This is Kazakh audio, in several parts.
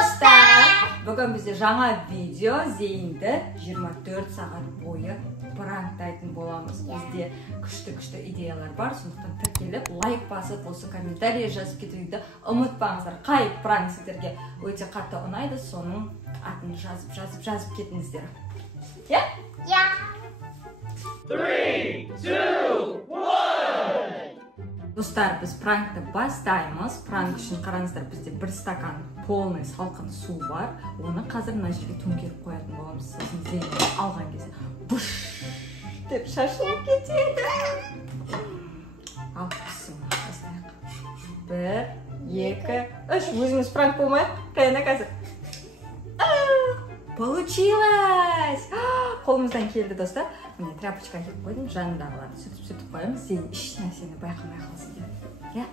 Dostlar! Bugün bizde жаңа video Zeyn'de 24 saat boyu pranktaytın bolamız. Bizde күшті ideyalar бар. Сондықтан тіркеліп, лайк басып, осы комментарий жазып кетуді ұмытпаңыздар. Қай пранк сіздерге өте қатты ұнайды, соның атын жазып кетіңіздер. Я? Я. 3, 2, 1. Достар, біз пранкты бастаймыз. Пранк үшін қараңыздар, бізде бір стакан полный салқын су бар. Оны қазір мына жерге төңкеріп қоятын боламыз. Сосын Зейнді алған кезде бұш деп шашылып кетеді. Ал, соны бастайық. 1, 2, 3. Өзіңіз пранк болмай, қайына қазір. Получилось! Қолымыздан келді, достар. Міне тряпочка әкеліп қойдым, жанындағыларды сүртіп қоямыз. Зейін еш нәрсені байқамай қалсын деп. Я?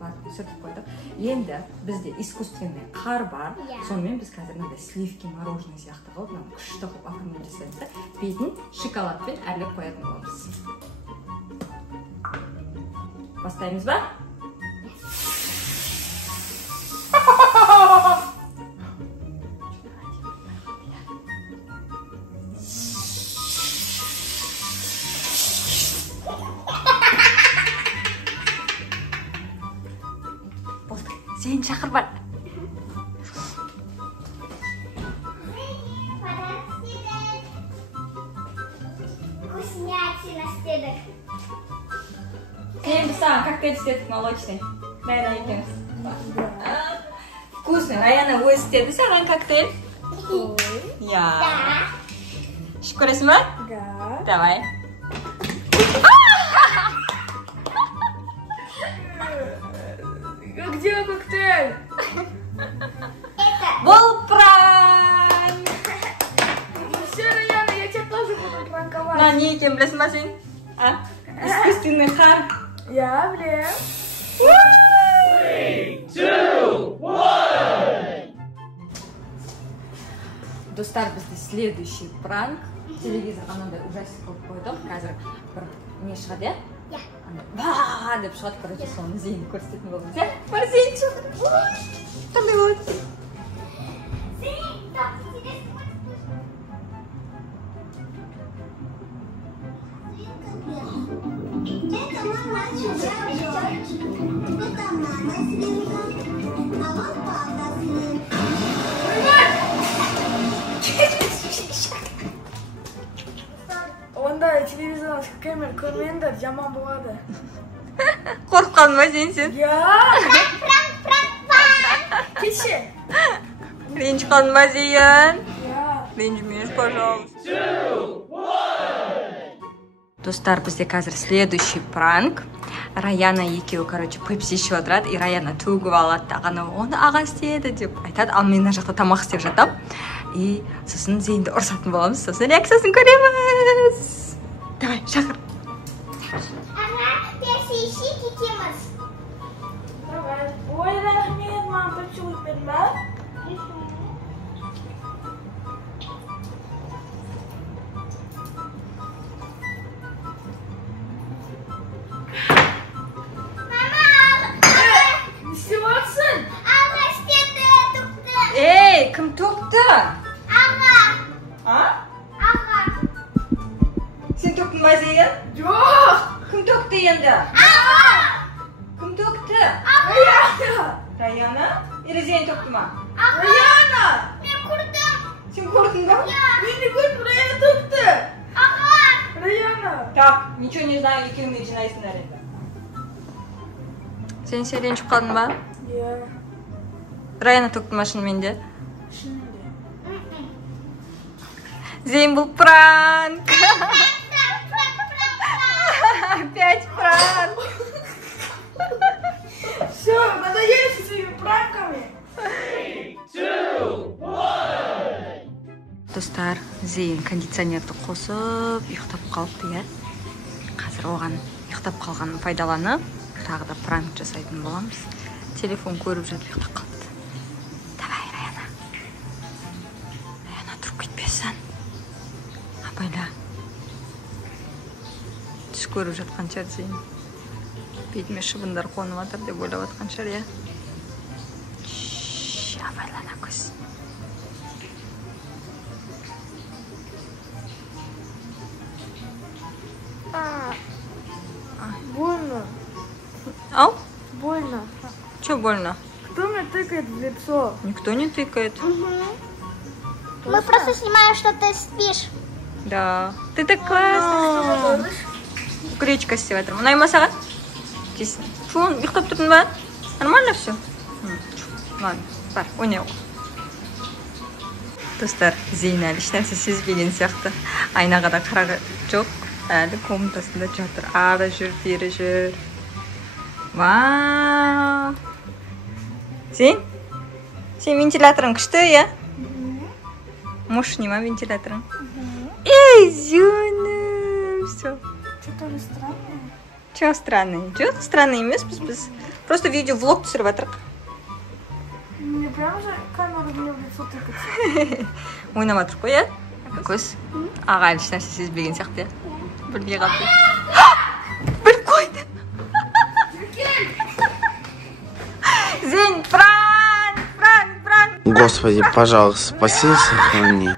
Так. Сүртіп қойдық. Енді бізде искусственный қар бар. Сонымен біз қазір мынандай сливки, мороженое сияқты қылып, күшті қылып оформление жасаймыз да, бетін шоколадпен әрлеп қоятын боламыз. Бастаймыз ба? Зейін шақыр бар. Вкуснятина істедік. Зейін біз саған коктейль істедік, молочный. Раяна екеуміз. Вкусный. Раяна өзі істеді саған коктейль? Я. Ішіп көресің ба? Да. Давай. Где коктейль? Бұл пранк! Все, Раяна, я тебя тоже буду пранковать. На, не екен білесің ба сен? Искусственный қар. Я блин. 3, 2, 1. Достар, бізде следующий пранк. Телевизор анандай ужастик қылып қойдық. Қазір бір не шығады, я? Я. Ба деп шығады, короче, соны Зейін көрсететін боламыз, я? Бар, Зейін шығады. Қандай болады? Это мама чужая. Это мама свинка. А вот папа свинка. Онда телевизордан камера көрмеңдер, жаман болады. Қорыққаның ба Зейін сен? Я. Кетші. Ренжіп қалдың ба Зейін? Я. Ренжімеңіз, пожалуйста. 2, 1. Достар, бізде қазір следующий пранк. Раяна екеуі, короче, пепси ішіп отырады, и Раяна төгіп алады да, оны аға істеді деп айтады, ал мен мына жақта тамақ істеп жатам. И сосын Зейінді ұрсатын боламыз, сосын реакциясын көреміз. Давай, шақыр. Ага, перси ищи кетеміз. Давай. Ой, рахмет, мам, почему ты да? Не істеватсың? Аға істеді, тұқты. Ей, кім төкті? Аға. Аға. Сен төктің ба Зейін? Жоқ. Кім төкті енді? Аға. Кім төкті? Раяна. Раяна? Или Зейін төкті ма? Раяна. Мен құрдым. Сен көрдің ба? Мені көріп Раяна төкті. Аға. Раяна. Так, ничего не знаю, екеуіңе жинайсыңдар енді. Сен ренжіп қалдың ба? Я. Раяна төкті ма шынымен де? Шынында. Зейін, бұл пранк! Опять пранк! Все, надоели со своими пранками. 3, 2, 1. Достар, Зейін кондиционерді қосып, ұйықтап қалыпты, я? Қазір оған ұйықтап қалғанын пайдаланып, тағы да пранк жасайтын боламыз. Телефон көріп жатып ұйықтап қалыпты. Давай, Раяна. Раяна, тұрып кетпесін. Абайла. Түс көріп жатқан шығар Зейін. бетіме шыбындар қонып жатыр деп ойлап жатқан шығар, иә. Абайлана көз. Больно. Ау? Больно. Че больно? Кто мне тыкает в лицо? Никто не тыкает. Мы просто снимаем, что ты спишь. Да. Ты так классно. Гречка істеп жатырмын. Ұнай ма саған? Кесін. Шу, ұйықтап тұрдың ба? Нормально все? Ладно, бар, ойнай ғой. Достар, Зейін әлі ешнәрсе сезбеген сияқты. Айнаға да қарағы жоқ. Әлі комнатасында жатыр. Ары жүр, бері жүр. Вау! Зейін? Сен вентиляторың күшті, иә? Можешь снимать вентилятором? Эй, зюнім! Все. Что-то ли странное? Чего странный? Жоқ, странный емес біз. Просто видео-влог түсіріп жатырық. Мне прям же камеру мне в лицо тыкать. Ойнап жатырық қой, иә? Көз. Аға әлі ешнәрсе сезбеген сияқты, иә? Білмей қалды. Біліп қойды. Зейін, пранк! Господи, пожалуйста, спаси и сохрани.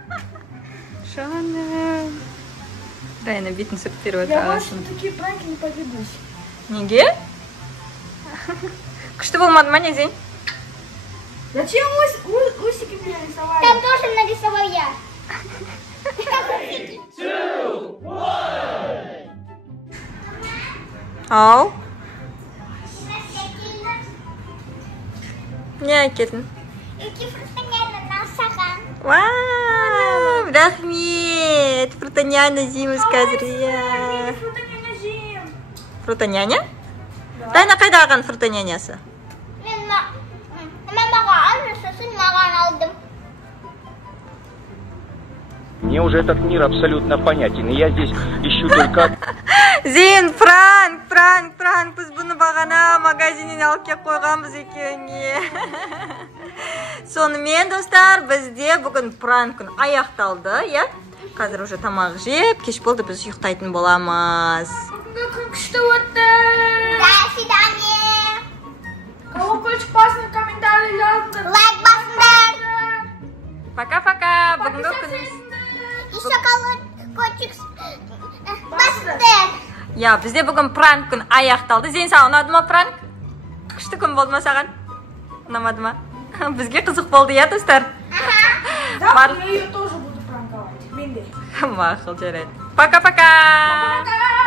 Жаным. Райна бетін сүріп беріп Я жатыр больше ағасын. на такие пранки не поведусь. Неге? Күшті болмады ма, не, Зейін? Зачем усики мне рисовали? Там тоже нарисовал я. Ау? Не әкелдің? Iki pertanyaan tentang Saka. Вау, рахмет! Фрутоняня жейміз қазір, иә. Фрутоняня? Райна қайда алған фрутонянясы? Мен маған сосын маған алдым. Мне уже этот мир абсолютно понятен, и я здесь ищу только... Зейін, пранк! Біз бұны бағана магазиннен алып кеп қойғанбыз екеуіне. Сонымен, достар, бізде бүгін пранк күн аяқталды, иә? Қазір уже тамақ жеп, кеш болды, біз ұйықтайтын боламыз. Что вот До свидания. Кого хочешь классный комментарий жазыңдар. Лайк басыңдар. Пока-пока! Бүгінгі күніміз... Еще котик басыңдар. Я, бізде бүгін пранк күн аяқталды. Зейін, саған ұнады ма пранк? Күшті күн болды ма саған? Ұнамады ма? Бізге қызық болды, я, достар? Да, я ее тоже буду пранковать. Менде. Мақыл, жарайды. Пока-пока! Пока.